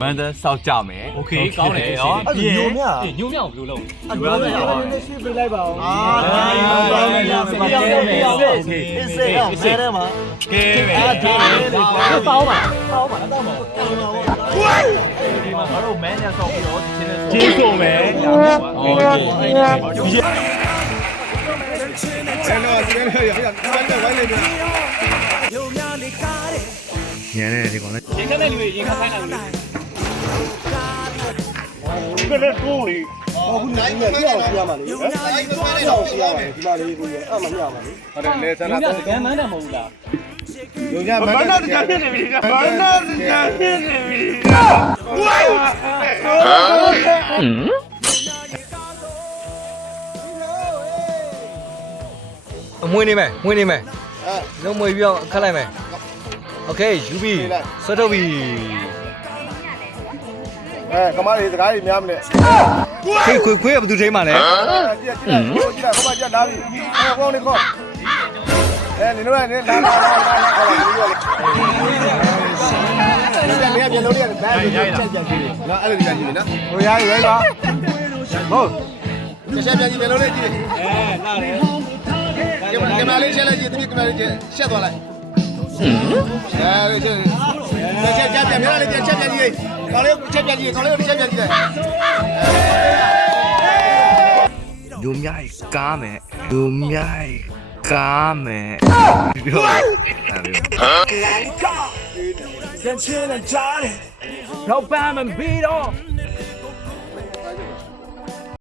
မန်တဲ့စောက်ကြမယ်โอเคကောင်းတယ်ရောညိုမြညိုမြဘယ်လိုလုပ်ညိုမြရပါမယ်နည်းရှိပြလိုက်ပါဦးအာအေးစေးအောင်မဲတယ်မှာကဲပဲပေါင်းပါတော့မှာဒီမှာငါတို့မန်နဲ့စောက်ပြီးတော့ဒီချင်းနဲ့ကျေးဆိုမယ်โอเคညနေဒီကောင်လည်းရင်ခက်တဲ့လူတွေရင်ခက်ခိုင်းတာလူတွေကလည်းကိုယ်လေးအခုနိုင်မယ်ပြောင်းပြရမှာလေအဲ့ဒါပြောင်းပြရမှာဒီမှာလေးကိုအဲ့မမြပါလေဟုတ်တယ်လေဆန္ဒတော့ကမ်းမန်းတယ်မဟုတ်ဘူးလားညညမန်းတော့ကြာပြနေပြီမန်းတော့ကြာပြနေပြီမွေးနေမယ်မွေးနေမယ်လုံးမွေးပြီးတော့ခတ်လိုက်မယ်โอเคယူပြီဆွတ်ထုတ်ပြီကမားလေးစကားကြီးများမလဲခွေးကဘယ်သူထိမှလဲကြည့်လိုက်ခေါ်ပါကြလာပြီခေါင်းလေးခေါ်နင်တို့ကနေလာခေါ်လာပြန်လုံးလေးကဘယ်လိုချက်ပြန်ကြည့်လဲငါအဲ့လိုပြန်ကြည့်နေနော်ဟိုရရွေးပါဟုတ်ချက်ပြန်ကြည့်ပြန်လုံးလေးကြည့်လာတယ်ကမားလေးချက်လိုက်ကြည့်တမီးကမားလေးချက်ရှက်သွားလိုက်ချက်ပြန်ပြန်ပြန်လေးပြန်ချက်ပြန်ကြည့်ကောင်လေးချက်ပြန်ကြည့်ကောင်လေးချက်ပြန်ကြည့်လူမြိုက်ကားမယ်လူမြိုက်ကားမယ်ပြောလိုက်ကားရန်ချင်းနဲ့ကြားတယ်တော့ပန်းမပြီးတော့